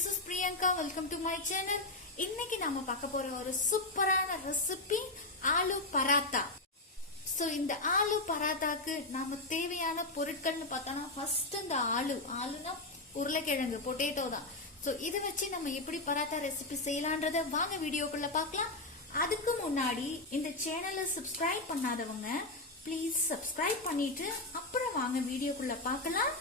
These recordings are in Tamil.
This is Priyanka welcome to my channel இன்னைக்கு நாம பார்க்க போற ஒரு சூப்பரான ரெசிபி ஆலு பராத்தா. ஸோ இந்த ஆலு பராத்தாக்கு நாம தேவையான பொருட்கள்னு பார்த்தோம்னா ஃபர்ஸ்ட் இந்த ஆலு. ஆலுனா உருளைக்கிழங்கு பொட்டேட்டோ தான். ஸோ இதை வச்சு நம்ம எப்படி பராத்தா ரெசிபி செய்யலான்றத வாங்க வீடியோக்குள்ள பார்க்கலாம். அதுக்கு முன்னாடி இந்த சேனலை சப்ஸ்கிரைப் பண்ணாதவங்க ப்ளீஸ் சப்ஸ்கிரைப் பண்ணிட்டு அப்புறம் வாங்க வீடியோக்குள்ள பார்க்கலாம்.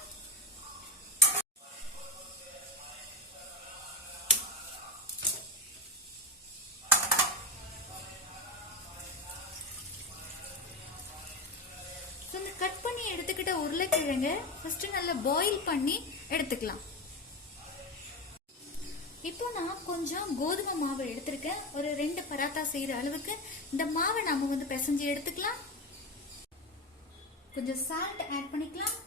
எடுத்துக்கிட்ட உருளைக்கிழங்க ஃபர்ஸ்ட் நல்லா பாயில் பண்ணி எடுத்துக்கலாம். இப்போ நான் கொஞ்சம் கோதுமை மாவு எடுத்திருக்கேன். ஒரு ரெண்டு பராத்தா செய்யற அளவுக்கு இந்த மாவை நாம வந்து பிசைஞ்சு எடுத்துக்கலாம். கொஞ்சம் சால்ட் ஆட் பண்ணிக்கலாம்.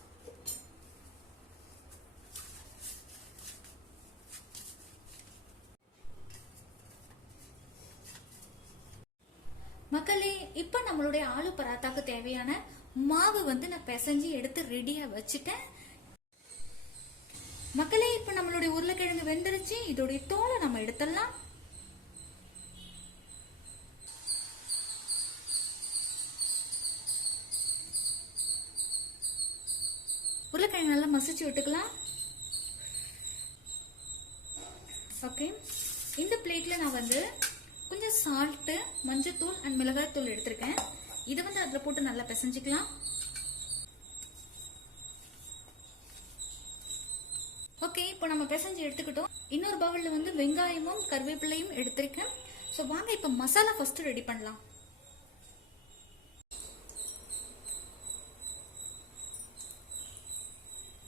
மக்களே இப்போ நம்மளுடைய ஆலு பராத்தாக்கு தேவையான மாவு வந்து நான் பிசைஞ்சு எடுத்து ரெடியா வச்சுட்டேன். மக்களே இப்ப நம்மளுடைய உருளைக்கிழங்கு வெந்துருச்சு. இதோடைய தோலை நம்ம எடுத்துடலாம். உருளைக்கிழங்கு நல்லா மசிச்சு விட்டுக்கலாம். ஓகே இந்த பிளேட்ல நான் வந்து கொஞ்சம் சால்ட்டு மஞ்சத்தூள் அண்ட் மிளகாய் தூள் எடுத்திருக்கேன். இது வந்து அதில் போட்டு நல்லா பிசைஞ்சுக்கலாம். ஓகே இப்போ நம்ம பிசைஞ்சு எடுத்துக்கிட்டோம். இன்னொரு பவுலில் வந்து வெங்காயமும் கருவேப்பிலையும் எடுத்திருக்கேன். ஸோ வாங்க இப்போ மசாலா ஃபர்ஸ்ட் ரெடி பண்ணலாம்.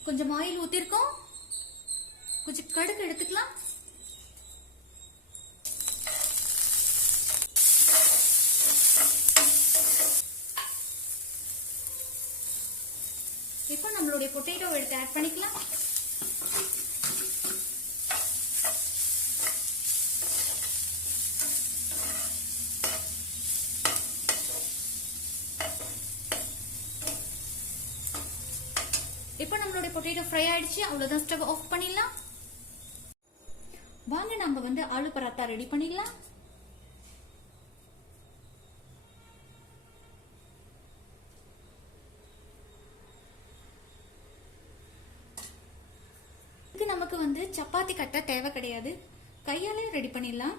கொஞ்சம் ஆயில் ஊற்றிருக்கோம் கொஞ்சம் கடுகு எடுத்துக்கலாம் இப்போ நம்மளுடைய பொட்டேட்டோ எடுத்து ஆட் பண்ணிக்கலாம். இப்போ நம்மளுடைய பொட்டேட்டோ ஃப்ரை ஆயிடுச்சு. அவ்வளவுதான் ஸ்டவ் ஆஃப் பண்ணிடலாம். வாங்க நம்ம வந்து ஆலு பராத்தா ரெடி பண்ணிடலாம். வந்து சப்பாத்தி கட்ட தேவை கிடையாது. கையாலே ரெடி பண்ணிடலாம்.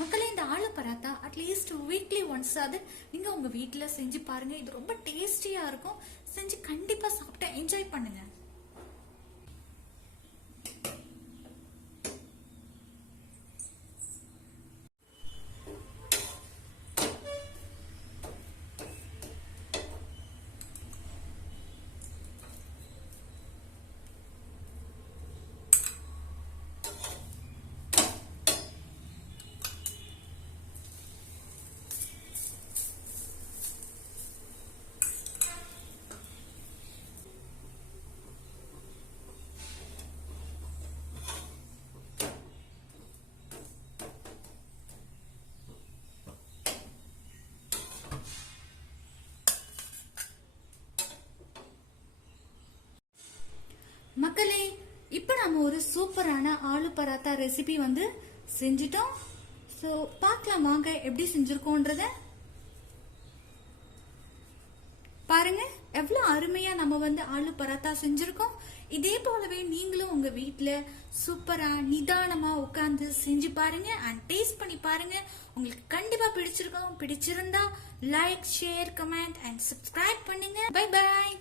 மக்களே இந்த aloo paratha at least weekly once ஆகுது நீங்க உங்க வீட்ல செஞ்சு பாருங்க. இது ரொம்ப டேஸ்டியா இருக்கும். செஞ்சு கண்டிப்பா சாப்பிட்டு என்ஜாய் பண்ணுங்க. மக்களே இப்போ நம்ம ஒரு சூப்பரான ஆலு பராத்தா ரெசிபி வந்து செஞ்சிட்டோம். ஸோ பார்க்கலாம் வாங்க எப்படி செஞ்சிருக்கோன்றத. பாருங்க எவ்வளோ அருமையா நம்ம வந்து ஆலு பராத்தா செஞ்சிருக்கோம். இதே போலவே நீங்களும் உங்க வீட்டில் சூப்பரா நிதானமா உட்காந்து செஞ்சு பாருங்க அண்ட் டேஸ்ட் பண்ணி பாருங்க. உங்களுக்கு கண்டிப்பா பிடிச்சிருக்கோம். பிடிச்சிருந்தா like share comment and subscribe பண்ணுங்க. Bye bye